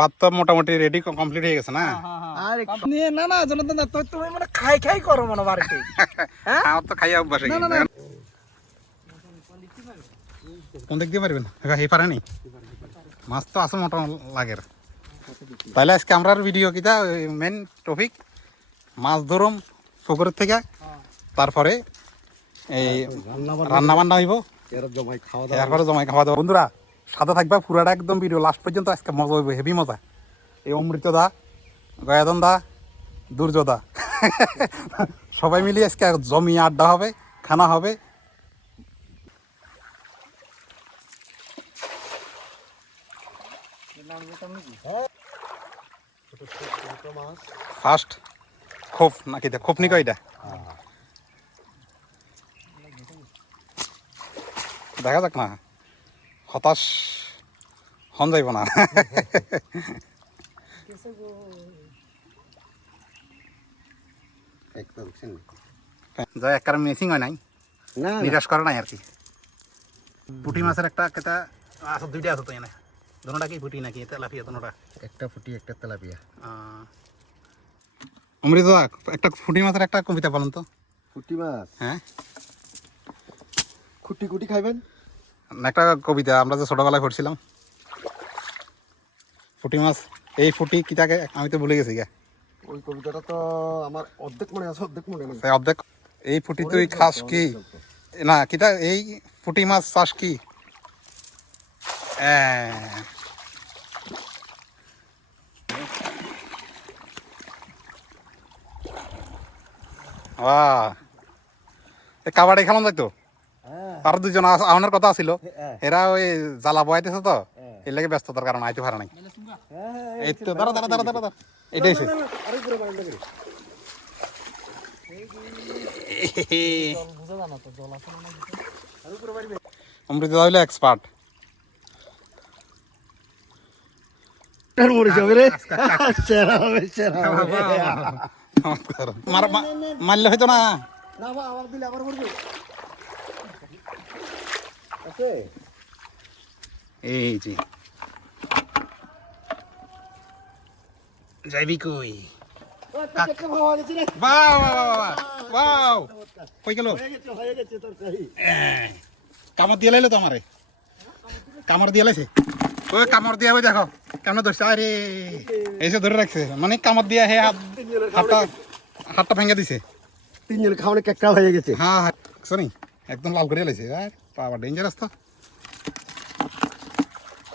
ভাত তো মোটামুটি রেডি কমপ্লিট হয়ে গেছে না? আরে না না জনার্দন দা তুমি মানে খাই করো মনে বাড়িতে। হ্যাঁ আমার তো খাইয়া অভ্যাস হয়ে গেছে। কোন দিক দিয়ে পারবেন এই পারে নি মাছ তো আছে মোটা লাগে। তাহলে আজকে আমরা ভিডিও কিটা মেন টপিক মাছ ধরুম পুকুরের থেকে, তারপরে এই রান্না বান্না হইব, এরপরে জমাই খাওয়া দাওয়া। বন্ধুরা সাদা থাকবা পুরাটা একদম ভিডিও লাস্ট পর্যন্ত। আজকে মজা হইব, হেভি মজা। এই অমৃত দা, গয়াদন দা, দুর্যোধা সবাই মিলিয়ে আজকে জমিয়ে আড্ডা হবে, খানা হবে। ফার্স্ট খোপ নাকি খোপ নি কয়টা দেখা যাক না, হতাশ হন যাইব না। যাই এক কারণ মেসিং হয় নাই, নিরাশ করে নাই আর কি। পুঁটি মাছের একটা কেটা আছে, দুইটা আছে তো এনে। দোনোটা কি পুঁটি নাকি তেলাপিয়া? দোনোটা একটা ফুটি একটা তেলাপিয়া। অমৃত একটা পুঁটি মাছের একটা কবিতা বলেন তো। ফুটি মাছ? হ্যাঁ, খুঁটি খুঁটি খাইবেন একটা কবিতা আমরা যে ছোটবেলায় পড়ছিলাম। ফুটি মাছ এই ফুটি কি থাকে আমি তো ভুলে গেছি গা। ওই কবিতাটা তো আমার অর্ধেক মনে আছে, অর্ধেক মনে নেই। অর্ধেক। এই ফুটি তুই খাস কি না কিটা, এই ফুটি মাছ চাষ কি? কাবাডি খেলাম যাইতো, আর দুজন আমার কথা ছিল, এরা ওই জ্বালা বয়াইতেছে তো, এর লাগে ব্যস্ততার কারণে আইতে পারে নাই। এই তো দাঁড়া দাঁড়া দাঁড়া দাঁড়া, এটাই অমৃত হইলে এক্সপার্ট। মারলে হয়তো না, এই যে যাইবি কই? কই গেল? কামড় দিয়ে লাইলো তো আমারে, কামড় দিয়ে লাইছে। ওই কামড় দিয়া ওই দেখো কেমন ধরছে। আরে এইসব ধরে রাখছে, মানে কামড় দিয়া হে হাতটা ভেঙে দিছে। তিনজন খাওয়ানো কেকড়া হয়ে গেছে। হ্যাঁ হ্যাঁ শোনি একদম লাল করে লাইছে। আর বাবা ডেঞ্জারাস তো।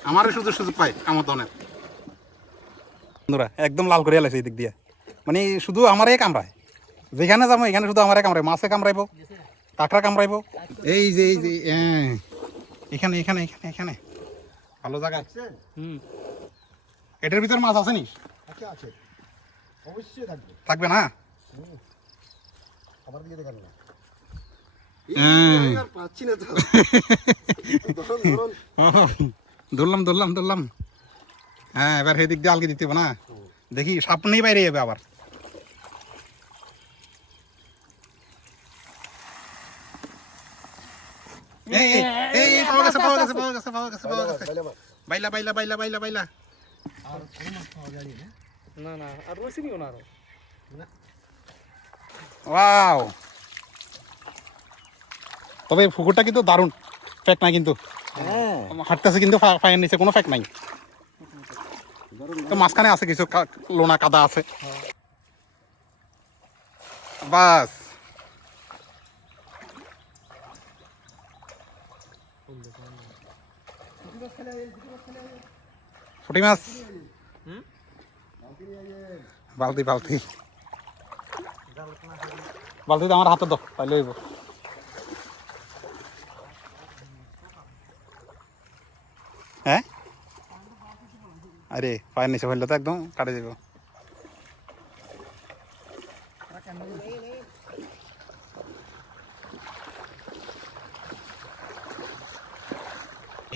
আমারও সুযোগ পাই কামড় দনের। বন্ধুরা একদম লাল করে লাইছে এই দিক দিয়ে, মানে শুধু আমারই কামড়ায়। যেখানে যাবো এখানে শুধু আমারই কামড়ায়। মাছে কামড়াইব, কাঁকড়া কামড়াইব। এই যে এখানে এখানে এখানে এখানে ভালো জায়গা। এটার ভিতর মাছ আছে নি? আছে, অবশ্যই থাকবে। থাকবে না? খাবার দিয়ে দেখান না। পাচ্ছি না তো। ধরলাম। হ্যাঁ এবার সেদিক দিয়ে আলগে দিতে হবে না, দেখি সাপ নেই বাইরে যাবে আবার। বাইলা ওয়াও, তবে পুকুরটা কিন্তু দারুণ, ফ্যাক নাই কিন্তু। হাঁটতেছে কিন্তু ফাইন নিচে কোনো ফ্যাক নাই। তো মাঝখানে আছে কিছু লোনা কাদা আছে বাস। ফুটি মাছ বালতি বালতিতে আমার হাতে দাও তাইলে হইব। হ্যাঁ আরে পায়ের নিচে ফেললে তো একদম কাটে যাব।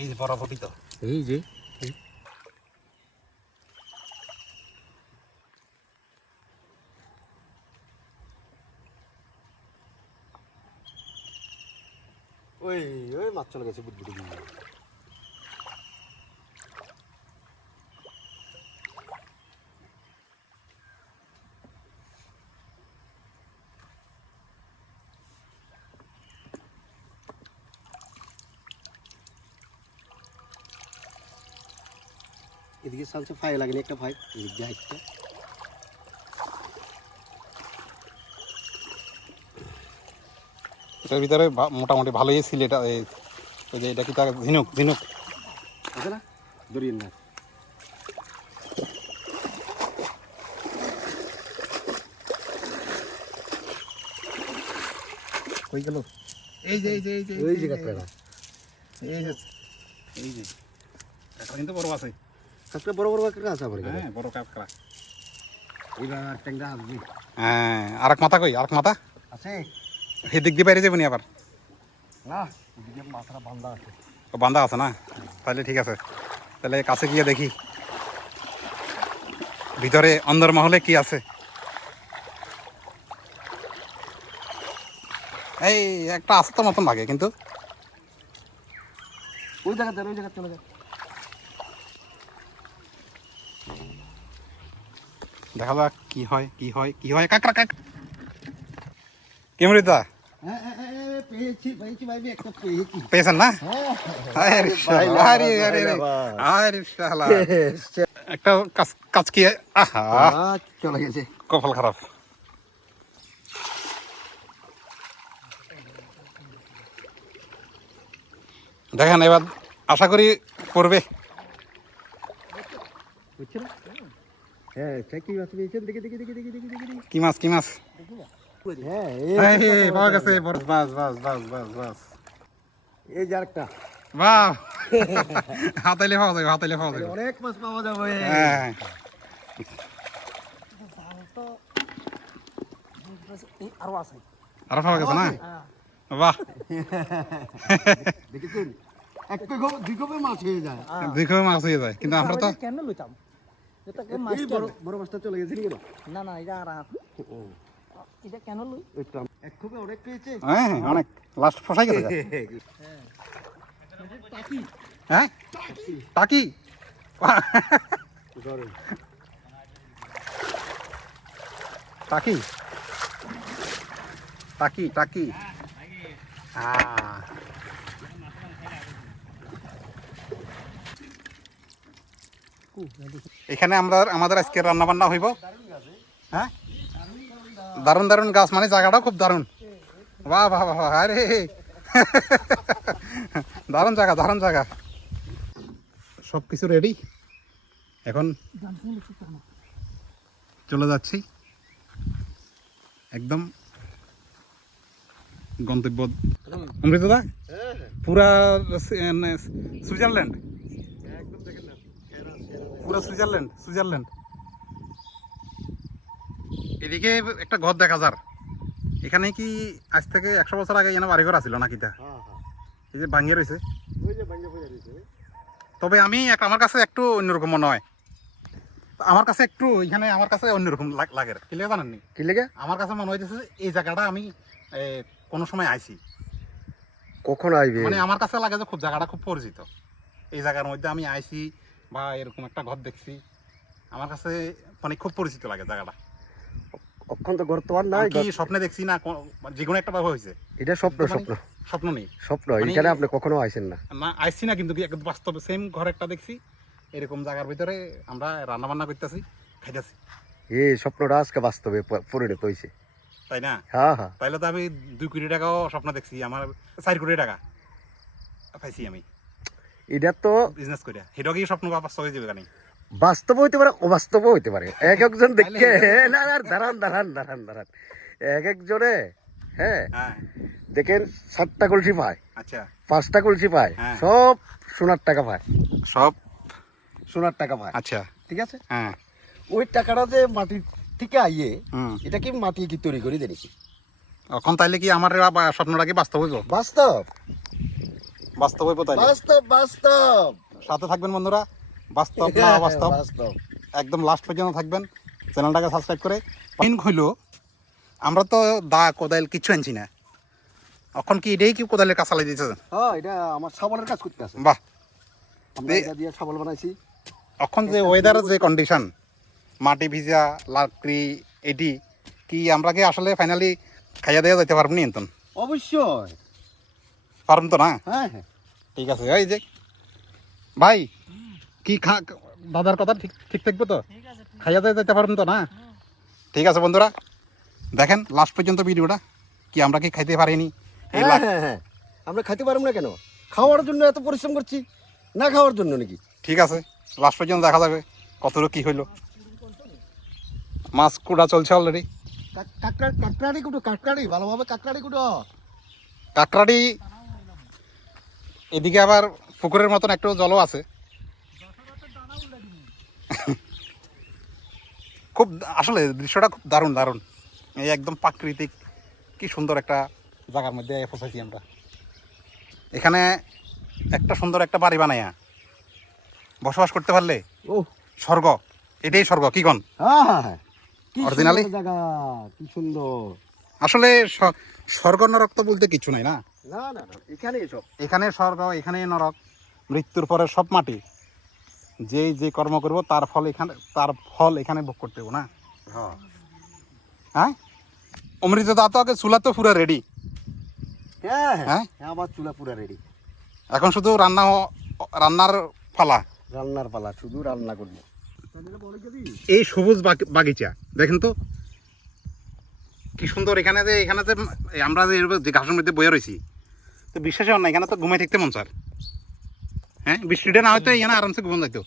এই যে বড় ফুটি তো, এই যে ওই ওই মাছ চলে গেছে বুটবুটি। এদিকে সালসে ফাই লাগেনি একটা ফাই এদিক দিয়ে হাইটটা এটার ভিতরে মোটামুটি ভালোই ছিল এটা ওই যে এটা কি তার ঝিনুক ঝিনুক আছে না দরিয়ে না কই গেল এই যে ওই যে কাঁকড়া এই যে এই যে কাঁকড়া কিন্তু বড় আছে কাঁকড়া বড় বড় কাঁকড়া আছে আমার এখানে হ্যাঁ বড় কাঁকড়া এবার ট্যাংরা আসবে হ্যাঁ আরেক মাথা কই আরেক মাথা আছে সেদিক দিয়ে বাইরে যাবনি আবার না এদিকে মাথাটা বান্ধা আছে ও বান্ধা আছে না তাহলে ঠিক আছে তাহলে কাছে গিয়ে দেখি ভিতরে অন্দর মহলে কি আছে এই একটা আছে তো মতন লাগে কিন্তু ওই জায়গাতে চলে যায় দেখা যাক কি হয় কি হয় কাকড়া কেমরিদা পেয়েছি ভাই একটা পেয়েছি পেয়েছেন না হ্যাঁ আরে শালা, আরে শালা। একটা কাজ কি আহা চলে গেছে কপাল খারাপ দেখেন এবার আশা করি পড়বে বুঝছো না হ্যাঁ কি মাছ পেয়েছেন দেখি কি মাছ হ্যাঁ এই পাওয়া গেছে বাস এই যে আরেকটা বাহ হাতাইলে পাওয়া যাবে অনেক মাছ পাওয়া যাবে হ্যাঁ আরো আছে আর পাওয়া গেছে না বাহ দেখেছেন এক দুই কপে মাছ হয়ে যায় দেখো মাছ হয়ে যায় কিন্তু আমরা তো কেন লইতাম এটা এই মাছ বড় মাছটা চলে গেছে কেন না এটা আর এটা কেন লই এক কপে অনেক পেয়েছে হ্যাঁ অনেক লাস্ট ফসাই গেছে হ্যাঁ টাকি ধরেন টাকি এখানে আমাদের আজকে রান্না বান্না হইব হ্যাঁ দারুণ গাছ মানে জায়গাটাও খুব দারুণ বাহ আরে দারুণ জায়গা সব কিছু রেডি এখন চলে যাচ্ছি একদম গন্তব্য অমৃতদা পুরা সুইজারল্যান্ড পুরা সুইজারল্যান্ড এদিকে একটা ঘর দেখা যার এখানে কি আজ থেকে 100 বছর আগে এখানে বাড়িঘর আছিল নাকি তা এই যে ভাঙিয়ে রয়েছে তবে আমার কাছে একটু অন্যরকম মনে হয় আমার কাছে অন্যরকম লাগে কি লেগে জানেননি কি লেগে আমার কাছে মনে হইতেছে এই জায়গাটা আমি কোনো সময় আইছি কখন আইবে মানে আমার কাছে লাগে যে খুব জায়গাটা খুব পরিচিত এই জায়গার মধ্যে আমি আইছি বা এরকম একটা ঘর দেখছি আমার কাছে মানে খুব পরিচিত লাগে জায়গাটা অক্ষণ তো ঘর তো আর নাই কি স্বপ্নে দেখছি না যে কোনো একটা ভাবে হয়েছে এটা স্বপ্ন নেই এখানে আপনি কখনো আইছেন না আইছি না কিন্তু একদম বাস্তবে সেম ঘর একটা দেখছি এরকম জায়গার ভিতরে আমরা রান্না বান্না করতেছি খাইতেছি এই স্বপ্নটা আজকে বাস্তবে পরিণত হয়েছে তাই না হ্যাঁ তাইলে তো আমি 2 কোটি টাকাও স্বপ্ন দেখছি আমার 4 কোটি টাকা পাইছি আমি এটা তো বিজনেস করে সেটা কি স্বপ্ন বাস্তব হয়ে যাবে কেন বাস্তব হইতে পারে অবাস্তব হইতে পারে এক একজন দেখে না দাঁড়ান এক একজনে হ্যাঁ দেখেন 7টা কলসি পায় আচ্ছা 5টা কলসি পায় সব সোনার টাকা পায় আচ্ছা ঠিক আছে হ্যাঁ ওই টাকাটা যে মাটির থেকে আইয়ে এটা কি মাটি কি তৈরি করে দেয় নাকি এখন তাইলে কি আমার স্বপ্নটা কি বাস্তব হইব বাস্তব হইব তাইলে বাস্তব সাথে থাকবেন বন্ধুরা বাস্তব না অবাস্তব একদম লাস্ট পর্যন্ত থাকবেন চ্যানেলটাকে সাবস্ক্রাইব করে মেইন হইল আমরা তো দা কোদাল কিছু আনছি না এখন কি এটাই কি কোদালের কাজ চালাই দিয়েছে হ্যাঁ এটা আমার শাবলের কাজ করতে আছে বাহ আমরা এটা দিয়ে শাবল বানাইছি এখন যে ওয়েদারের যে কন্ডিশন মাটি ভিজা লাকড়ি এটি কি আমরা কি আসলে ফাইনালি খাইয়া দেওয়া যেতে পারবো নি এন্তন অবশ্যই পারব তো না হ্যাঁ ঠিক আছে এই যে ভাই কি দাদার কথা ঠিক ঠিক থাকবে তো? খাইয়া যেতে পারবেন তো না? ঠিক আছে বন্ধুরা, দেখেন লাস্ট পর্যন্ত ভিডিওটা, কি আমরা কি খাইতে পারিনি? এই হ্যাঁ হ্যাঁ হ্যাঁ, আমরা খাইতে পারবো না কেন? খাওয়ার জন্য এত পরিশ্রম করছি, না খাওয়ার জন্য নাকি? ঠিক আছে, লাস্ট পর্যন্ত দেখা যাবে কতটুকু কি হইলো। মাছ কুড়া চলছে অলরেডি। কাকড়াড়ি কুটো, কাকড়াড়ি ভালোভাবে কাকড়াড়ি কুটো। কাকড়াড়ি এদিকে আবার পুকুরের মতন একটু জলও আছে। খুব আসলে দৃশ্যটা খুব দারুণ দারুণ, এই একদম প্রাকৃতিক কি সুন্দর একটা জায়গার মধ্যে পৌঁছেছি আমরা। এখানে একটা সুন্দর একটা বাড়ি বানাইয়া বসবাস করতে পারলে ও স্বর্গ, এটাই স্বর্গ। কি গন হ্যাঁ হ্যাঁ হ্যাঁ, কি Originally? সুন্দর জায়গা, কি সুন্দর। আসলে স্বর্গ নরক তো বলতে কিছু নাই না, না না না, এখানে এসব এখানে স্বর্গ এখানে নরক, মৃত্যুর পরে সব মাটি। যে কর্ম করব তার ফল এখানে ভোগ করতে হবে না। হ্যাঁ হ্যাঁ, অমৃতদা তো আগে চুলা তো পুরো রেডি। হ্যাঁ হ্যাঁ? হ্যাঁ, আমার চুলা পুরা রেডি। এখন শুধু রান্নার ফালা। রান্নার পালা, শুধু রান্না করবো। এই সবুজ বাগিচা দেখেন তো কি সুন্দর। এখানে যে আমরা যে ঘাসের মধ্যে বয়ে রয়েছি, তো বিশ্বাসই হয় না, এখানে তো ঘুমাই থাকতে মন স্যার। হ্যাঁ, বৃষ্টিটা না হয়তো এখানে আরামসে ঘুম যাইতো।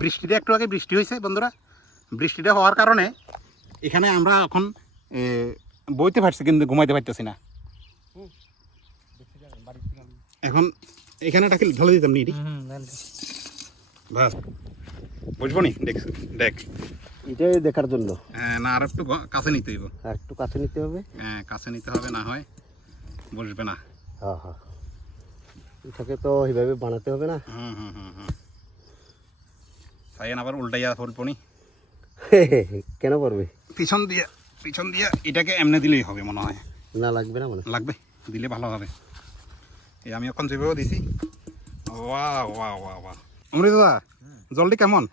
বৃষ্টিটা একটু আগে বৃষ্টি হয়েছে বন্ধুরা, বৃষ্টিটা হওয়ার কারণে এখানে আমরা এখন বইতে পারছি কিন্তু ঘুমাইতে পারতেছি না। এখন এখানে ঢালে দিতাম নি বাস, বুঝবো নি? দেখ এটাই দেখার জন্য। না, আর একটু কাছে নিতে হইব। আর একটু কাছে নিতে হবে। হ্যাঁ, কাছে নিতে হবে, না হয় বসবে না। হ্যাঁ হ্যাঁ, এটাকে তো এইভাবে বানাতে হবে না। হুম হুম হুম হুম, সাইন আবার উল্টাইয়া ফুলপনি কেন পারবে? পিছন দিয়ে এটাকে এমনি দিলেই হবে মনে হয়। না লাগবে না মনে লাগবে, দিলে ভালো হবে। এই আমি এখন যেভাবে দিছি, ওয়া ওয়া ওয়া ওয়া। অমৃতদা, জলটি কেমন?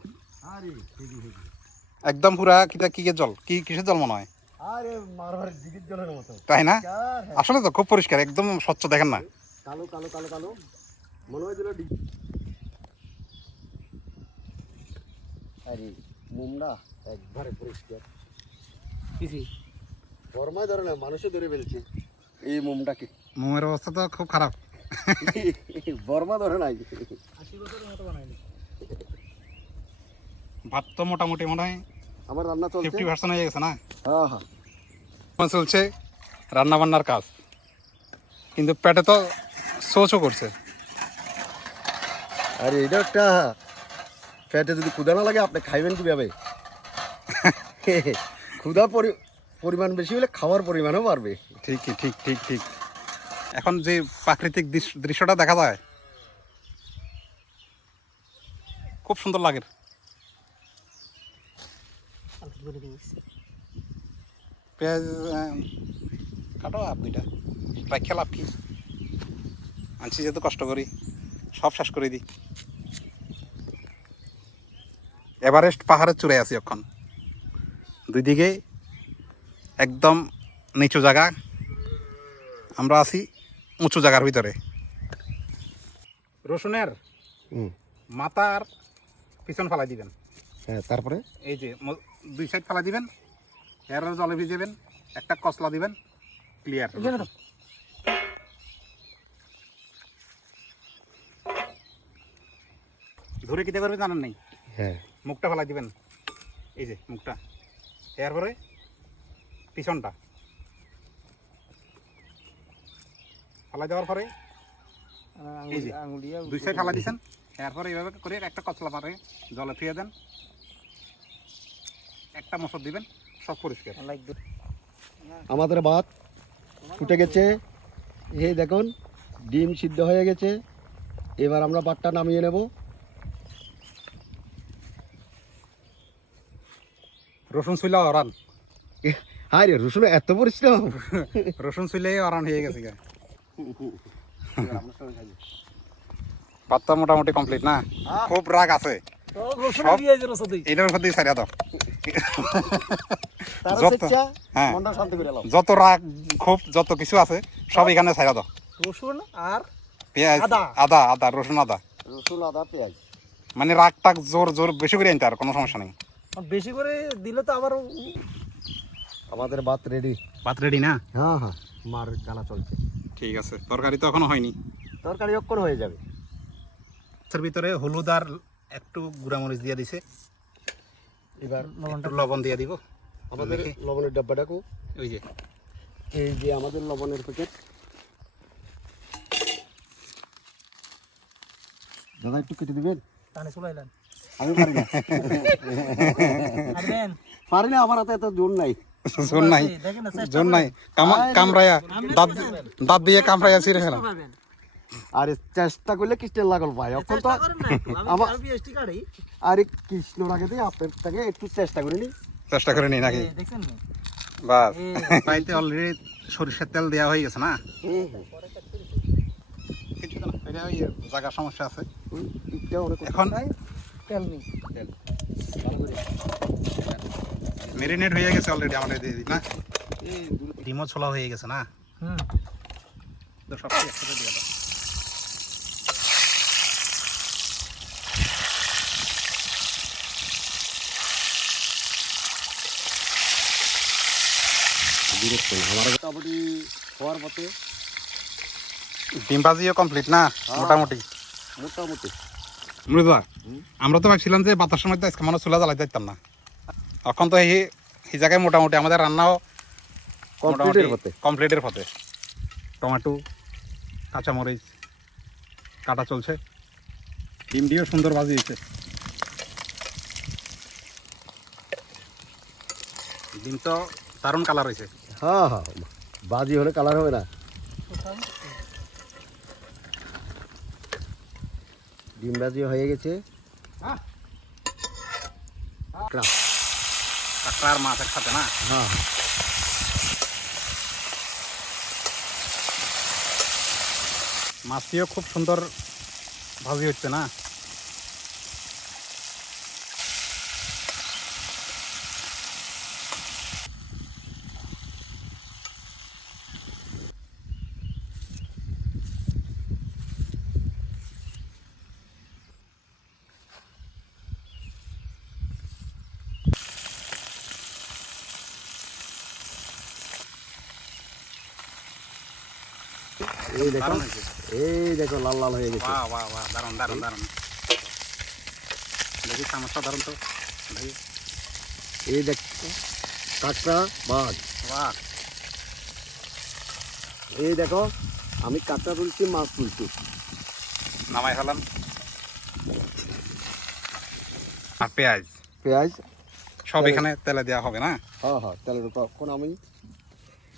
একদম পুরা কিসের জল, কিসের জল মনে হয়? আরে মারবার দিকের জলের মতো, তাই না? আসলে তো খুব পরিষ্কার, একদম স্বচ্ছ, দেখেন না? কালো কালো কালো কালো মনে হয় যেন আরে মুমরা একবারে পরিষ্কার। বর্মায় ধরে না, মানুষে ধরে ফেলছে এই মোমটাকে। মোমের অবস্থা তো খুব খারাপ। বর্মা ধরে নাই। ভাত তো মোটামুটি মনে হয় আমার রান্না চলছে, 50% হয়ে গেছে না? হ্যাঁ হ্যাঁ, এখন চলছে রান্না বান্নার কাজ, কিন্তু পেটে তো শৌচও করছে। আরে এটা একটা পেটে যদি ক্ষুধা না লাগে আপনি খাইবেন কিভাবে? ক্ষুধা পরিমাণ বেশি হলে খাওয়ার পরিমাণও বাড়বে। ঠিক ঠিক ঠিক ঠিক। এখন যে প্রাকৃতিক দৃশ্যটা দেখা যায় খুব সুন্দর লাগে। পেঁয়াজ কাটো আর দুইটা রাখা লাভ কি, আনছি যেহেতু কষ্ট করি, সব শেষ করে দিই। এভারেস্ট পাহাড়ের চূড়ায় আছি এখন, দুই দিকে একদম নিচু জায়গা, আমরা আছি উঁচু জায়গার ভিতরে। রসুনের মাথার পিছন ফেলাই দিবেন। হ্যাঁ, তারপরে এই যে দুই সাইড ফেলাই দিবেন, এর জলে ভিজাবেন, একটা কসলা দিবেন, ক্লিয়ার। ধরে কিতে করবে জানেন নেই? হ্যাঁ, মুখটা ফেলাই দিবেন, এই যে মুখটা, এরপরে পিছনটা ফেলাই দেওয়ার পরে এই যে দুই সাইড ফেলাই দিচ্ছেন, এরপরে এইভাবে করে একটা কচলা মারে জলে ফিরে দেন, একটা মশর দিবেন, সব পরিষ্কার। আমাদের ভাত ফুটে গেছে, এই দেখুন ডিম সিদ্ধ হয়ে গেছে। এবার আমরা ভাতটা নামিয়ে নেব। রসুন ছুইলা অরান, হায় রে, রসুন এত পরিশ্রম। রসুন ছুইলে অরান হয়ে গেছে। ভাতটা মোটামুটি কমপ্লিট না? খুব রাগ আছে এটার মধ্যে ছাড়িয়া দাও। হ্যাঁ, যত রাগ খুব যত কিছু আছে সব এখানে ছাড়িয়া দাও। রসুন আর পেঁয়াজ, আদা, রসুন, আদা, রসুন, আদা, পেঁয়াজ মানে রাগ টাক জোর জোর বেশি করে আনতে আর কোনো সমস্যা নেই। বেশি করে দিলে তো আবার আমাদের ভাত রেডি। ভাত রেডি না? হ্যাঁ হ্যাঁ, মার গালা চলছে। ঠিক আছে, তরকারি তো এখনো হয়নি। তরকারি অক্ষণ হয়ে যাবে। এর ভিতরে হলুদ আর একটু গুঁড়ামরিচ দিয়ে দিছে, এবার একটু লবণ দিয়ে দিব। আমাদের লবণের ডাব্বাটাকু, ওই যে এই যে আমাদের লবণের প্যাকেট। দাদা একটু কেটে দিবেন? টানে চলাইলেন। আমি পারি না, আনবেন পারি না, আমার হাতে এত জোর নাই। জোর নাই, দেখেন না চেষ্টা জোর নাই, কামড়ায়া দাঁত দিয়ে কামড়ায়া ছিঁড়ে ফেলা। করবেন। আরে চেষ্টা করলে কৃষ্ণের লাগল ভাই, এখন তো চেষ্টা করেন না একটু। আমার- আমি বিএসটি কার্ডই আরে কৃষ্ণ লাগে দিয়ে আপনার থেকে একটু চেষ্টা করে নি। চেষ্টা করে নি নাকি? দেখছেন না? বাস, পাইতে অলরেডি সরিষার তেল দেওয়া হয়ে গেছে না? কিছু না, এটা ওই জায়গার সমস্যা আছে। এখন তেল নেই। মেরিনেট হয়ে গেছে অলরেডি, আমাদের দিয়ে দিই না? ডিমও ছোলা হয়ে গেছে না? হুম, তো সব একসাথে দিয়ে দাও। আমার মোটামুটি হওয়ার পথে, ডিম ভাজিও কমপ্লিট না মোটামুটি? মোটামুটি। মৃদুলা, আমরা তো ভাবছিলাম যে বাতাসের মধ্যে আজকে মানুষ চুলা জ্বালাই দিতাম না, এখন তো এই জায়গায় মোটামুটি আমাদের রান্নাও কমপ্লিটের পথে। টমেটো, কাঁচামরিচ কাটা চলছে, ডিম দিয়েও সুন্দর ভাজি হয়েছে। ডিম তো দারুণ কালার হয়েছে। হ্যাঁ হ্যাঁ, বাজি হলে কালার হবে না। ডিম বাজি হয়ে গেছে। কাঁকড়া আর মাছ একসাথে না? হ্যাঁ, মাছটিও খুব সুন্দর ভাজি হচ্ছে না? এই দেখো, দারুণ হয়েছে। এই দেখো লাল লাল হয়ে গেছে। বাহ বাহ বাহ, দারুণ দারুণ দারুণ। দেখি চামচটা দারুণ তো, দেখি। এই দেখো কাঁকড়া মাছ। বাহ, এই দেখো আমি কাঁকড়া তুলছি, মাছ তুলছি। নামাই ফেলাম। আর পেঁয়াজ পেঁয়াজ সব এখানে তেলে দেওয়া হবে না? হ্যাঁ হ্যাঁ, তেলের উপর এখন আমি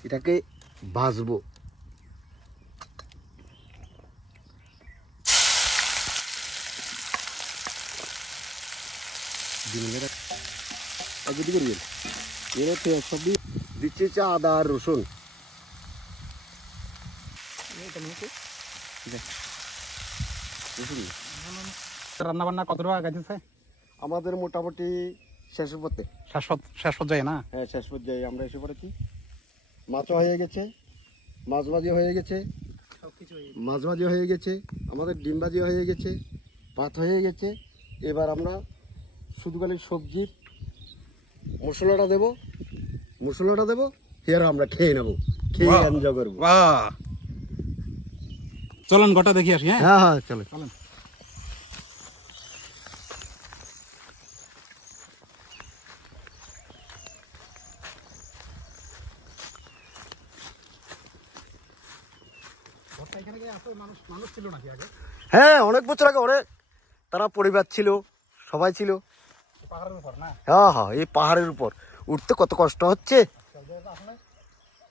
এটাকে ভাজবো। দিচ্ছি চা, আদা আর রসুন। রান্না বান্না কত টাকা গেছে? আমাদের মোটামুটি শেষ পথে, শেষ পর্যায়ে না? হ্যাঁ শেষ পর্যায়ে আমরা এসে পড়েছি। মাছও হয়ে গেছে, মাছ ভাজি হয়ে গেছে, সবকিছু মাছ ভাজি হয়ে গেছে, আমাদের ডিম ভাজি হয়ে গেছে, ভাত হয়ে গেছে। এবার আমরা শুধু খালি সবজির মশলাটা দেবো, এর আমরা খেয়ে নেবো, খেয়ে বাহ। এনজয় করবো। বাহ, চলুন গোটা দেখি আসি। হ্যাঁ হ্যাঁ হ্যাঁ, চলো। চলেন। মানুষ ছিল নাকি আগে? হ্যাঁ, অনেক বছর আগে অনেক, তারা পরিবার ছিল, সবাই ছিল। পাহাড়ের উপর না? হ্যাঁ হ্যাঁ, এই পাহাড়ের উপর উঠতে কত কষ্ট হচ্ছে।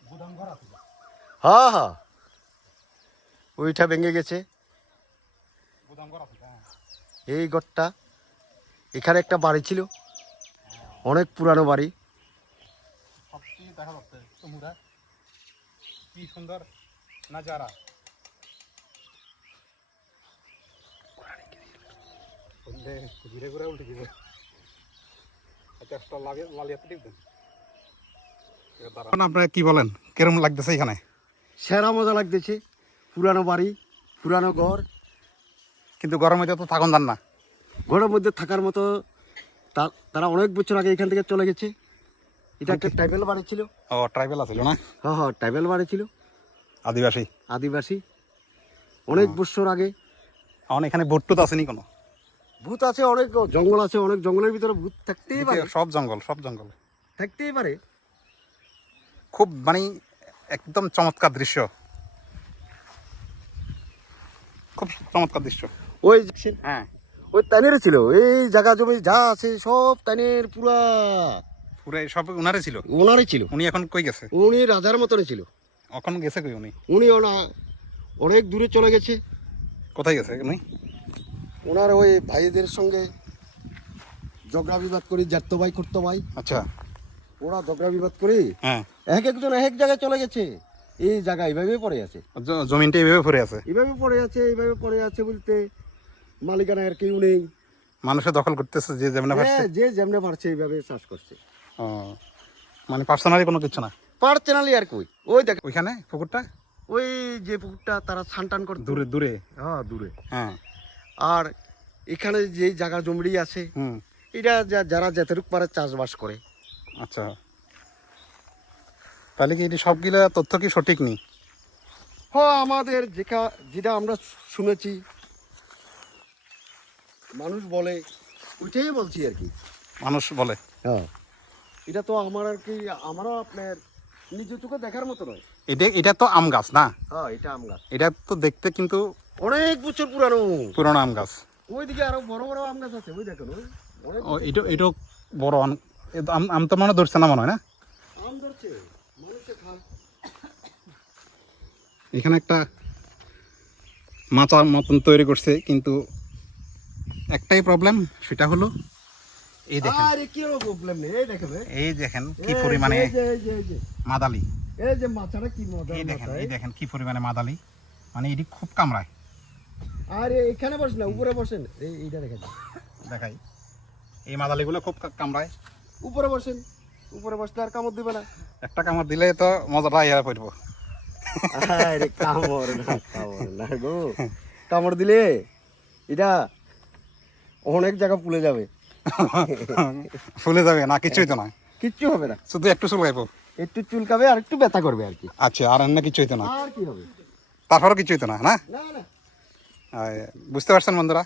গুদাম ঘর আছে। হ্যাঁ হ্যাঁ, ওইটা ভেঙে গেছে। গুদাম ঘর আছে। হ্যাঁ, এই ঘরটা, এখানে একটা বাড়ি ছিল, অনেক পুরানো বাড়ি। সব কিছু দেখা যাচ্ছে। তোমরা কি সুন্দর নাজারা। ঘুরে ঘুরে উল্টে দিবে। আপনারা কি বলেন, কিরকম লাগতেছে এখানে? সেরা মজা লাগতেছে, পুরানো বাড়ি, পুরানো ঘর। কিন্তু গরমে তো থাকুন যান না। ঘরের মধ্যে থাকার মতো তারা অনেক বছর আগে এখান থেকে চলে গেছে। এটা একটা ট্রাইবেল বাড়ি ছিল। ও ট্রাইবেল আছিল না? হ্যাঁ হ্যাঁ, ট্রাইবেল বাড়ি ছিল, আদিবাসী। আদিবাসী, অনেক বছর আগে। এখন এখানে ভূত টুত আসেনি কোনো? ভূত আছে, অনেক জঙ্গল আছে, অনেক জঙ্গলের ভিতরে ভূত থাকতেই পারে, সব জঙ্গল, সব জঙ্গল থাকতেই পারে। খুব মানে একদম চমৎকার দৃশ্য, খুব চমৎকার দৃশ্য। ওই হ্যাঁ, ওই তানের ছিল, এই জায়গা জমি যা আছে সব তানের পুরা পুরো সব উনারে ছিল। ওনারই ছিল। উনি এখন কই গেছে? উনি রাজার মতনই ছিল। এখন গেছে কই উনি? উনি অনেক দূরে চলে গেছে। কোথায় গেছে উনি? ওনার ওই ভাইদের সঙ্গে ঝগড়া বিবাদ করি, জ্যাঠতো ভাই করতো ভাই, আচ্ছা, ওরা ঝগড়া বিবাদ করি, হ্যাঁ, এক একজন এক এক জায়গায় চলে গেছে। এই জায়গা এইভাবে পড়ে আছে, জমিনটা এইভাবে পড়ে আছে, এইভাবে পড়ে আছে, এইভাবে পড়ে আছে বলতে মালিকানা আর কেউ নেই। মানুষে দখল করতেছে যে যেমন পারছে। হ্যাঁ, যে যেমনে পারছে এইভাবে চাষ করছে। ও, মানে পার্সোনালি কোনো কিছু না, পার্সোনালি আর কই। ওই দেখ ওইখানে পুকুরটা, ওই যে পুকুরটা তারা ছানটান করতে দূরে দূরে। হ্যাঁ দূরে। হ্যাঁ, আর এখানে যে জায়গা জমি আছে, হুম, এটা যারা যেতেরুক পারে চাষবাস করে। আচ্ছা, তাহলে কি এটি সবগুলা তথ্য কি সঠিক নেই? হ্যাঁ, আমাদের যেটা আমরা শুনেছি, মানুষ বলে, ওইটাই বলছি আর কি। মানুষ বলে। হ্যাঁ, এটা তো আমার আর কি, আমারও আপনার নিজের চোখে দেখার মতো নয়। এটা তো আম গাছ না? হ্যাঁ, এটা আম গাছ, এটা তো দেখতে কিন্তু অনেক বছর পুরানো। পুরোনো আম গাছ। ওইদিকে আরো বড় বড় আম গাছ আছে, ওই দেখেন, ওই অনেক ও, এটা বড় আম। আম তো মনে ধরছে না মনে হয় না? আম ধরছে, মানুষে খায়। এখানে একটা মাচা মতন তৈরি করছে, কিন্তু একটাই প্রবলেম, সেটা হলো এই দেখেন, আরে কি প্রবলেম নেই, এই দেখেন, এই দেখেন কি পরিমাণে এই যে মাদালি। এই যে মাছাটা কি মজা, এই দেখেন কি পরিমাণে মাদালি, মানে এটি খুব কামড়ায়। আরে এখানে বসেন না, উপরে বসেন, এইটা দেখেন, দেখাই, এই মাদালিগুলো খুব কামড়ায়। উপরে বসেন, উপরে বসলে আর কামড় দিবে না। একটা কামড় দিলে তো মজাটা ইয়া পড়বো। আরে কামড় না গো, কামড় দিলে এটা অনেক জায়গা ফুলে যাবে। ফুলে যাবে না? কিছুই তো না, কিচ্ছু হবে না, শুধু একটু চুলকাইবো, একটু চুলকাবে আর একটু ব্যথা করবে আর কি। আচ্ছা, আর অন্য কিছুই তো না, আর কি হবে? তারপরও কিছুই তো না, না? না না, বুঝতে পারছেন বন্ধুরা,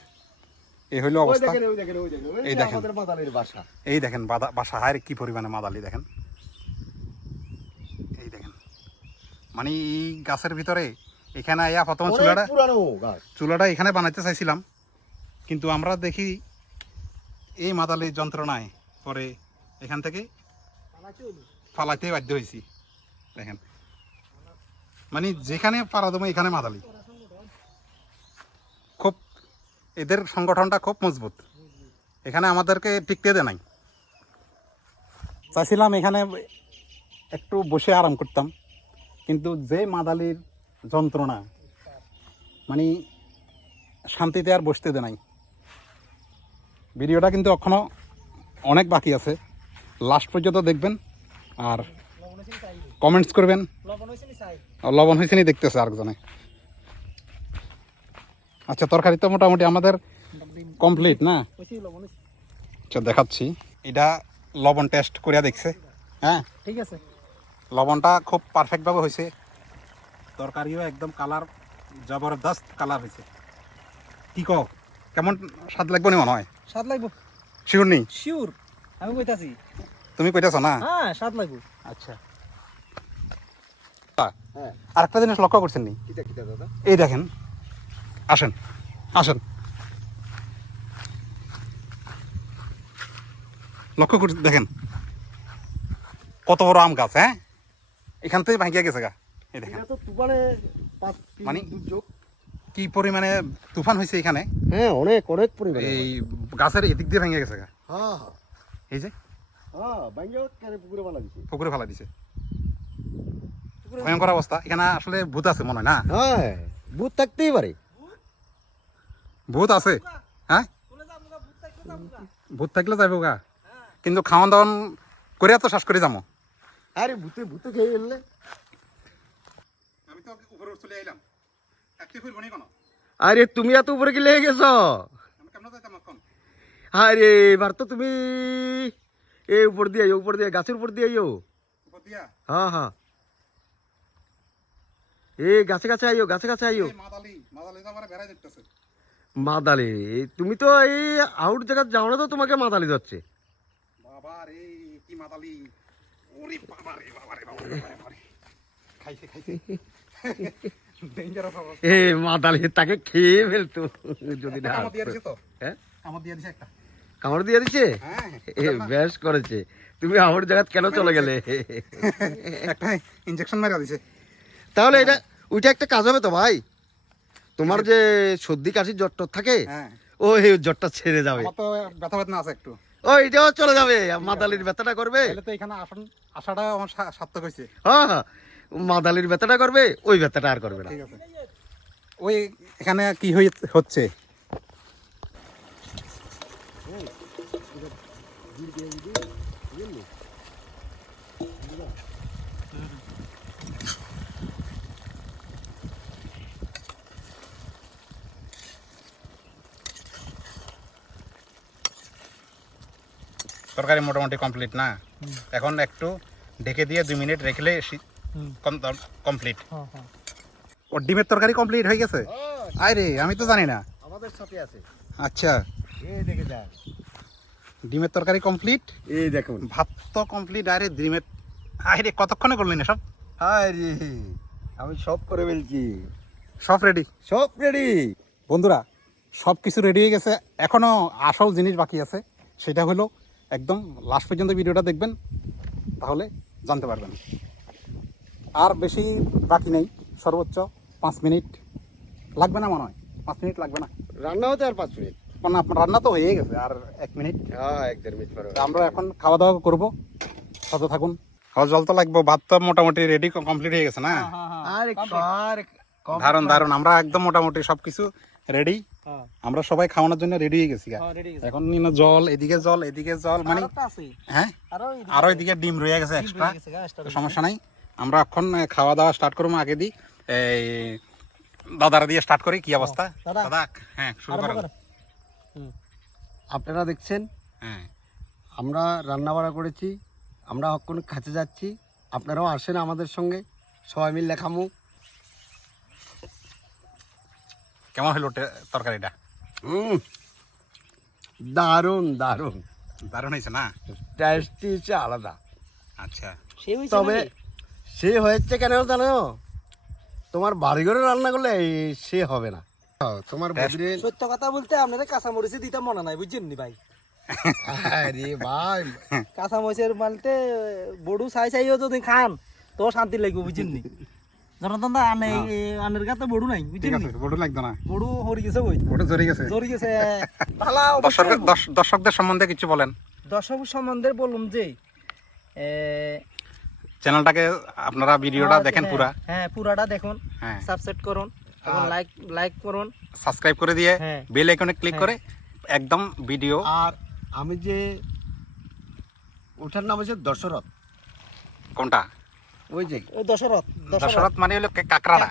এই হইলো ওই অবস্থা। দেখেন, ওই দেখেন, ওই দেখেন, ওই এই যে দেখেন। আমাদের বাদালের বাসা। এই দেখেন বাসা, হায় কি পরিমাণে মাদালি দেখেন। এই দেখেন, মানে এই গাছের ভিতরে এখানে আইয়া প্রথম অনেক পুরানো গাছ। চুলাটা এখানে বানাইতে চাইছিলাম, কিন্তু আমরা দেখি এই মাদালি যন্ত্রণায় পরে এখান থেকে ফালাইতে বাধ্য হয়েছি। দেখেন, মানে যেখানে পারা দেবো এখানে মাদালি। খুব এদের সংগঠনটা খুব মজবুত, এখানে আমাদেরকে টিকতে দেয় নাই। চাইছিলাম এখানে একটু বসে আরাম করতাম, কিন্তু যে মাদালির যন্ত্রণা, মানে শান্তিতে আর বসতে দেয় নাই। ভিডিওটা কিন্তু এখনো অনেক বাকি আছে, লাস্ট পর্যন্ত দেখবেন আর কমেন্টস করবেন। লবণ হয়েছে নি দেখতেছে আরেকজনে। আচ্ছা, তরকারি তো মোটামুটি আমাদের কমপ্লিট না? আচ্ছা, দেখাচ্ছি, এটা লবণ টেস্ট করিয়া দেখছে। হ্যাঁ, ঠিক আছে, লবণটা খুব পারফেক্টভাবে হয়েছে, তরকারিও একদম কালার জবরদস্ত কালার হয়েছে। কি কও, কেমন স্বাদ লাগবে নি মনে হয়? স্বাদ লাগবো, শিওর নেই? শিওর, আমি কইতাছি। তুমি কইতেছ না? হ্যাঁ, স্বাদ লাগবো। আচ্ছা, হ্যাঁ, আরেকটা জিনিস লক্ষ্য করছেন নি? কিটা কিটা দাদা, এই দেখেন, আসেন আসেন, লক্ষ্য করে দেখেন কত বড় আম গাছ। হ্যাঁ, এখান থেকে ভাঙিয়া গেছে গা। এই দেখেন, এটা তো তুফানে মানে দুর্যোগ। কি পরিমাণে তুফান হয়েছে এখানে, হ্যাঁ, অনেক অনেক পরিমাণে। এই গাছের এদিক দিয়ে ভেঙে গেছে গা। হ্যাঁ এই যে হ্যাঁ, বাইঙ্গা কেন পুকুরে বালা দিছে। পুকুরে ফেলা দিছে, ভয়ঙ্কর অবস্থা। এখানে আসলে ভূত আছে মনে হয় না? হ্যাঁ, ভূত থাকতেই পারে। ভূত আছে? হ্যাঁ, ভূত থাকলে যাবো গা, কিন্তু খাওয়ান দাওয়ান করে তো শ্বাস করে যাবো। আরে ভূতে ভূতে খেয়ে ফেললে। আমি তো উপরে চলে আইলাম, একটি ফুল বনি কোন? আরে তুমি এত উপরে কি লেগে গেছো? আমি কেমন যাইতাম এখন? আরে এবার তো তুমি এই উপর দিয়ে গাছের উপর দিয়ে আইও। হ্যাঁ হ্যাঁ, এই গাছে গাছে আইও, গাছে গাছে আইও। মাদালি, তুমি তো এই আউট জায়গা যাও না তো, তোমাকে মাদালি ধরছে। বাবা রে কি মাদালি, ওরে বাবা রে বাবা রে বাবা রে বাবা রে। খাইছে খাইছে ডেঞ্জারাস অবস্থা। এ মাদালি তাকে খেয়ে ফেলতো যদি না। কামড় দিয়ে দিছে তো? হ্যাঁ কামড় দিয়ে দিছে একটা। কামড় দিয়ে দিছে? হ্যাঁ এ বেশ করেছে। তুমি আউট জায়গা কেন চলে গেলে? একটা ইনজেকশন মেরে দিছে। তাহলে এটা ওইটা একটা কাজ হবে তো ভাই, তোমার যে সর্দি কাশির জ্বর থাকে, হ্যাঁ ও এই জ্বরটা ছেড়ে যাবে। আমার তো ব্যথা বেদনা আছে একটু। ও এটাও চলে যাবে, মাদালির ব্যথাটা করবে। তাহলে তো এখানে আসাটা আমার সার্থক হয়েছে। হ্যাঁ হ্যাঁ, মাদালির ব্যথাটা করবে, ওই ব্যথাটা আর করবে না। ঠিক আছে। ওই এখানে কি হচ্ছে? তরকারি মোটামুটি কমপ্লিট না? এখন একটু ঢেকে দিয়ে 2 মিনিট রেখলে কমপ্লিট। ওর ডিমের তরকারি কমপ্লিট হয়ে গেছে? আরে আমি তো জানি না। আমাদের সাথে আছে। আচ্ছা, এই দেখে যা, ডিমের তরকারি কমপ্লিট, এই দেখুন ভাত তো কমপ্লিট। আরে ডিমের, আরে কতক্ষণে করলি না সব? হায় রে, আমি সব করে ফেলছি, সব রেডি? সব রেডি। বন্ধুরা সব কিছু রেডি হয়ে গেছে, এখনও আসল জিনিস বাকি আছে। সেটা হলো একদম লাস্ট পর্যন্ত ভিডিওটা দেখবেন, তাহলে জানতে পারবেন। আর বেশি বাকি নেই, সর্বোচ্চ 5 মিনিট লাগবে না মনে হয়। 5 মিনিট লাগবে না রান্না হতে আর 5 মিনিট, কারণ আপনার রান্না তো হয়ে গেছে। আর 1 মিনিট, হ্যাঁ 1-1.5 মিনিট পরে আমরা এখন খাওয়া দাওয়া করবো। সাথে থাকুন। খাওয়া জল তো লাগবে, ভাত তো মোটামুটি রেডি কমপ্লিট হয়ে গেছে না? আরে দারুন দারুন, আমরা একদম মোটামুটি সবকিছু রেডি। আমরা সবাই খাওয়ানোর জন্য রেডি হয়ে গেছি। এখন জল, এদিকে জল, এদিকে জল, মানে হ্যাঁ আরো এদিকে ডিম রয়ে গেছে এক্সট্রা। সমস্যা নাই, আমরা এখন খাওয়া দাওয়া স্টার্ট করবো। আগে দিই এই দাদারা দিয়ে স্টার্ট করি। কি অবস্থা দাদা? হ্যাঁ শুরু করেন। আপনারা দেখছেন হ্যাঁ আমরা রান্না বাড়া করেছি, আমরা এখন খাতে যাচ্ছি। আপনারাও আসেন আমাদের সঙ্গে, সবাই মিলে খামু। কেমন হলো তরকারিটা? দারুণ দারুণ দারুণ হয়েছে না? টেস্টি হচ্ছে আলাদা। আচ্ছা, তবে সে হয়েছে কেন জানো? তোমার বাড়িঘরে রান্না করলে সে হবে না। তোমার সত্য কথা বলতে আপনারা কাঁচা মরিচে দিতে মনে নাই, বুঝছেন নি ভাই? আরে ভাই, কাঁচা মরিচের মালতে বড়ু চাইও যদি খান তো শান্তি লাগবে, বুঝছেন নি? জনতন দা আনের গাতে বড়ু নাই, বুঝছেন নি? বড় লাগতো না? বড়ু হরি গেছে, ওই ওটা জড়ি গেছে। জড়ি গেছে। ভালো দর্শকদের সম্বন্ধে কিছু বলেন। দর্শক সম্বন্ধে বললাম যে চ্যানেলটাকে আপনারা ভিডিওটা দেখেন পুরা। হ্যাঁ পুরাটা দেখুন, হ্যাঁ সাবস্ক্রাইব করুন এবং লাইক করুন, সাবস্ক্রাইব করে দিয়ে হ্যাঁ বেল আইকনে ক্লিক করে একদম ভিডিও। আর আমি যে ওটার নাম হচ্ছে দশরথ। কোনটা? ওই যে ওই দশরথ। দশরথ মানে হলো কাকড়াটা।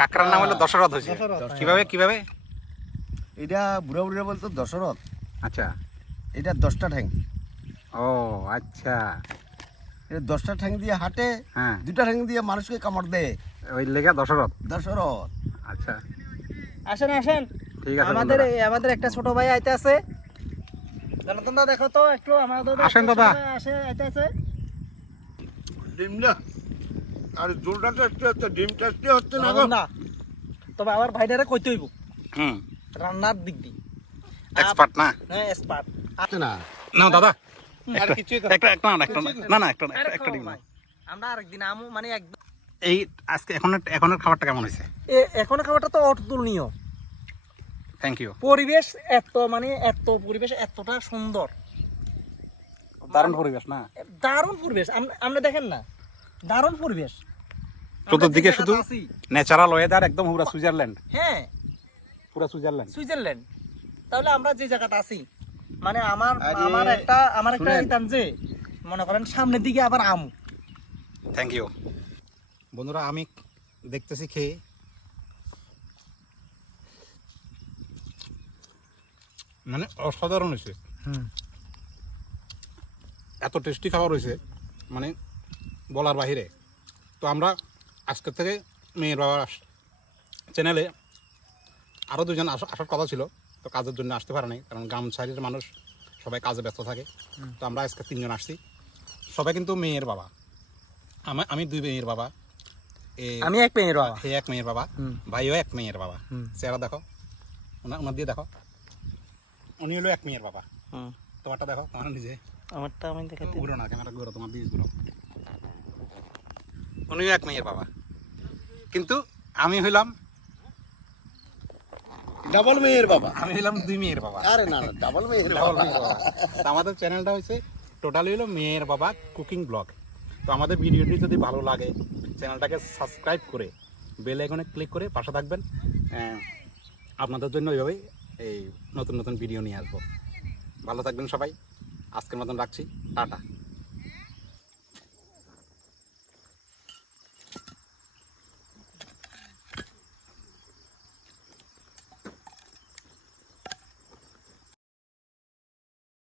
কাকড়ার নাম হলো দশরথ হয়েছে। কিভাবে কিভাবে? এটা বুড়া বুড়িরা বলতো দশরথ। আচ্ছা, এটা 10টা ঠ্যাং। ও আচ্ছা, এটা 10টা ঠ্যাং দিয়ে হাঁটে, হ্যাঁ 2টা ঠ্যাং দিয়ে মানুষকে কামড় দেয়, ওই লেগা দশরথ। দশরথ। আচ্ছা আসেন আসেন, ঠিক আছে। আমাদের একটা ছোট ভাই আইতে আছে। জনতন দা দেখো তো একটু আমাদের। আসেন দাদা। আসে আইতে আছে। ডিম না, আর জোলটা টেস্টি হচ্ছে, ডিম টেস্টি হচ্ছে না। জনতন দা, তবে আমার ভাইটারে কইতে হইব হুম, রান্নার দিক দিয়ে এক্সপার্ট না? হ্যাঁ এক্সপার্ট আছে না। না দাদা, আর কিছুই একটা ডিম নাও। আমরা আরেকদিন আমু, মানে একদম এই আজকে এখনের খাবারটা কেমন হয়েছে? এখন খাবারটা তো অতুলনীয়। Thank you. পরিবেশ পরিবেশ এতটা সুন্দর, দারুণ পরিবেশ না? দারুণ পরিবেশ। আপনি দেখেন না, দারুণ পরিবেশ। চতুর্দিকে শুধু ন্যাচারাল ওয়েদার, একদম পুরা সুইজারল্যান্ড। হ্যাঁ পুরা সুইজারল্যান্ড। তাহলে আমরা যে জায়গাটা আছি, মানে আমার একটা ইতাম যে মনে করেন সামনের দিকে আবার আমু। Thank you. বন্ধুরা আমি দেখতেছি খেয়ে, মানে অসাধারণ হয়েছে, হুম এত টেস্টি খাবার হয়েছে মানে বলার বাহিরে। তো আমরা আজকের থেকে মেয়ের বাবা চ্যানেলে আরও দুজন আসার কথা ছিল, তো কাজের জন্য আসতে পারে নাই, কারণ গ্রাম সাইডের মানুষ সবাই কাজে ব্যস্ত থাকে। তো আমরা আজকে 3 জন আসছি, সবাই কিন্তু মেয়ের বাবা। আমি 2 মেয়ের বাবা, আমি এক মেয়ের বাবা। হে 1 মেয়ের বাবা, ভাইও 1 মেয়ের বাবা। চেহারা দেখো, ওনার দিয়ে দেখো, উনি হলো 1 মেয়ের বাবা। তোমারটা দেখো, তোমার নিজে আমারটা আমি দেখাতে ঘুরো না, ক্যামেরা ঘুরো, তোমার দিকে ঘুরো। উনিও 1 মেয়ের বাবা, কিন্তু আমি হইলাম ডাবল মেয়ের বাবা। 2 মেয়ের বাবা। আরে না না, ডাবল মেয়ের ডাবল বাবা। মেয়ের বাবা। তো আমাদের চ্যানেলটা হচ্ছে টোটালি হলো মেয়ের বাবা কুকিং ব্লগ। তো আমাদের ভিডিওটি যদি ভালো লাগে চ্যানেলটাকে সাবস্ক্রাইব করে বেল আইকনে ক্লিক করে পাশে থাকবেন। আপনাদের জন্য ওইভাবেই এই নতুন নতুন ভিডিও নিয়ে আসবো। ভালো থাকবেন সবাই, আজকের মতন রাখছি, টাটা।